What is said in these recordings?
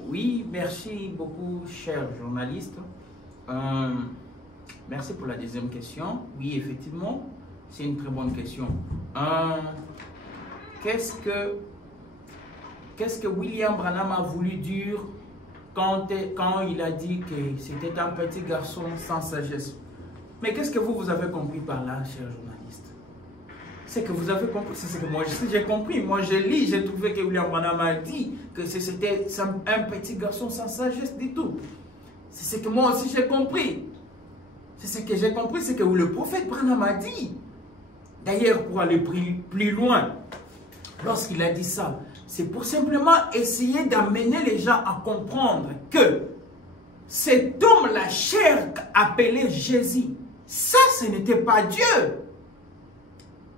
Oui, merci beaucoup, cher journaliste. Merci pour la deuxième question. Oui, effectivement, c'est une très bonne question. Qu'est-ce que William Branham a voulu dire quand il a dit que c'était un petit garçon sans sagesse? Mais qu'est-ce que vous avez compris par là, cher journaliste? C'est que vous avez compris, c'est ce que moi j'ai compris. Moi je lis, j'ai trouvé que William Branham a dit que c'était un petit garçon sans sagesse du tout. C'est ce que moi aussi j'ai compris. C'est ce que j'ai compris, c'est que le prophète Branham a dit. D'ailleurs, pour aller plus loin, lorsqu'il a dit ça, c'est pour simplement essayer d'amener les gens à comprendre que cet homme, la chair appelée Jésus, ça, ce n'était pas Dieu.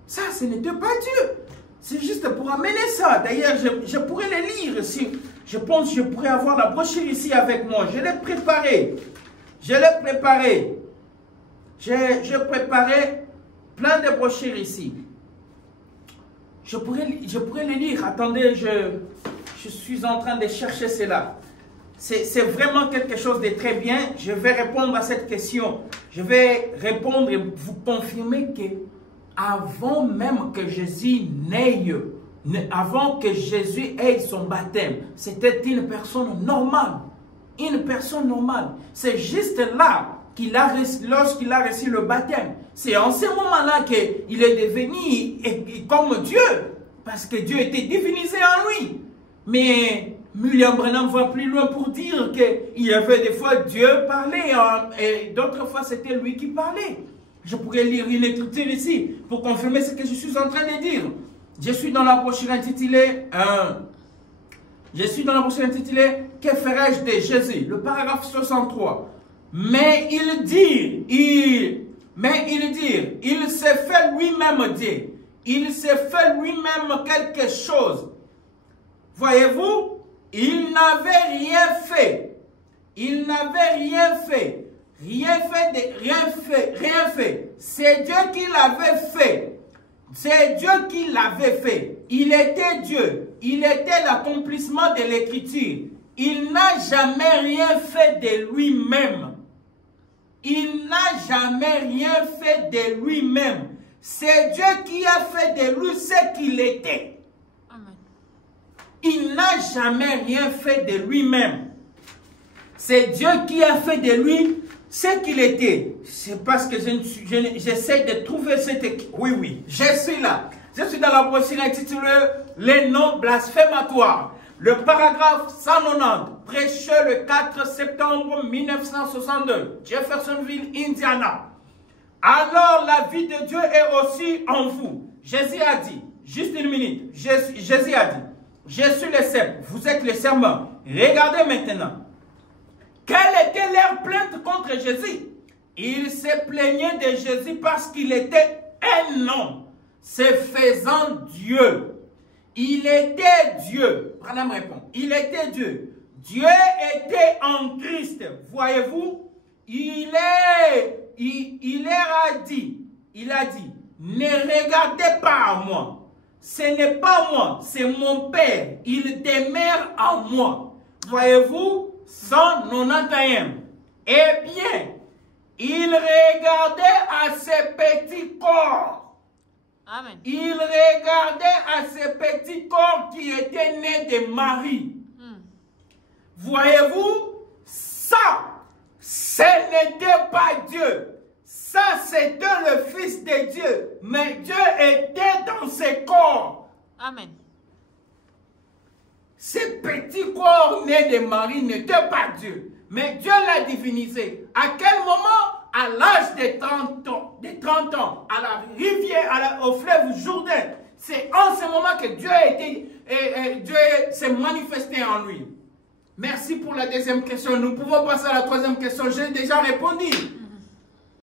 Ça, ce n'était pas Dieu. C'est juste pour amener ça. D'ailleurs, je pourrais les lire ici. Je pense que je pourrais avoir la brochure ici avec moi. Je l'ai préparée. J'ai préparé plein de brochures ici. Je pourrais les lire. Attendez, je suis en train de chercher cela. C'est vraiment quelque chose de très bien. Je vais répondre à cette question. Je vais répondre et vous confirmer que avant même que Jésus n'aie, avant que Jésus ait son baptême, c'était une personne normale. Une personne normale. C'est juste là lorsqu'il a reçu le baptême. C'est en ce moment-là qu'il est devenu comme Dieu. Parce que Dieu était divinisé en lui. Mais William Branham va plus loin pour dire qu'il y avait des fois Dieu parlait et d'autres fois c'était lui qui parlait. Je pourrais lire une écriture ici pour confirmer ce que je suis en train de dire. Je suis dans la brochure intitulée Que ferai-je de Jésus? Le paragraphe 63. Mais il dit, il s'est fait lui-même dire. Il s'est fait lui-même quelque chose. Voyez-vous, il n'avait rien fait. Il n'avait rien fait. Rien fait. C'est Dieu qui l'avait fait. C'est Dieu qui l'avait fait. Il était Dieu. Il était l'accomplissement de l'écriture. Il n'a jamais rien fait de lui-même. Il n'a jamais rien fait de lui-même. C'est Dieu qui a fait de lui ce qu'il était. Amen. Il n'a jamais rien fait de lui-même. C'est Dieu qui a fait de lui ce qu'il était. C'est parce que j'essaie de trouver cette... Oui, je suis là. Je suis dans la brochure intitulée « Les noms blasphématoires ». Le paragraphe 190, prêché le 4 septembre 1962, Jeffersonville, Indiana. Alors la vie de Dieu est aussi en vous. Jésus a dit, juste une minute, Jésus a dit, je suis le serment, vous êtes le serment. Regardez maintenant. Quelle était leur plainte contre Jésus? Ils se plaignaient de Jésus parce qu'il était un homme, se faisant Dieu. Il était Dieu. Branham répond. Il était Dieu. Dieu était en Christ. Voyez-vous, il a dit, ne regardez pas à moi. Ce n'est pas moi, c'est mon Père. Il demeure en moi. Voyez-vous, 191. Eh bien, il regardait à ses petits corps. Amen. Il regardait à ces petits corps qui étaient nés de Marie. Voyez-vous, ça, ce n'était pas Dieu. Ça, c'était le Fils de Dieu. Mais Dieu était dans ses corps. Amen. Ces petits corps nés de Marie n'étaient pas Dieu. Mais Dieu l'a divinisé. À quel moment? À l'âge de 30 ans, à la rivière, au fleuve Jourdain. C'est en ce moment que Dieu s'est manifesté en lui. Merci pour la deuxième question. Nous pouvons passer à la troisième question. J'ai déjà répondu.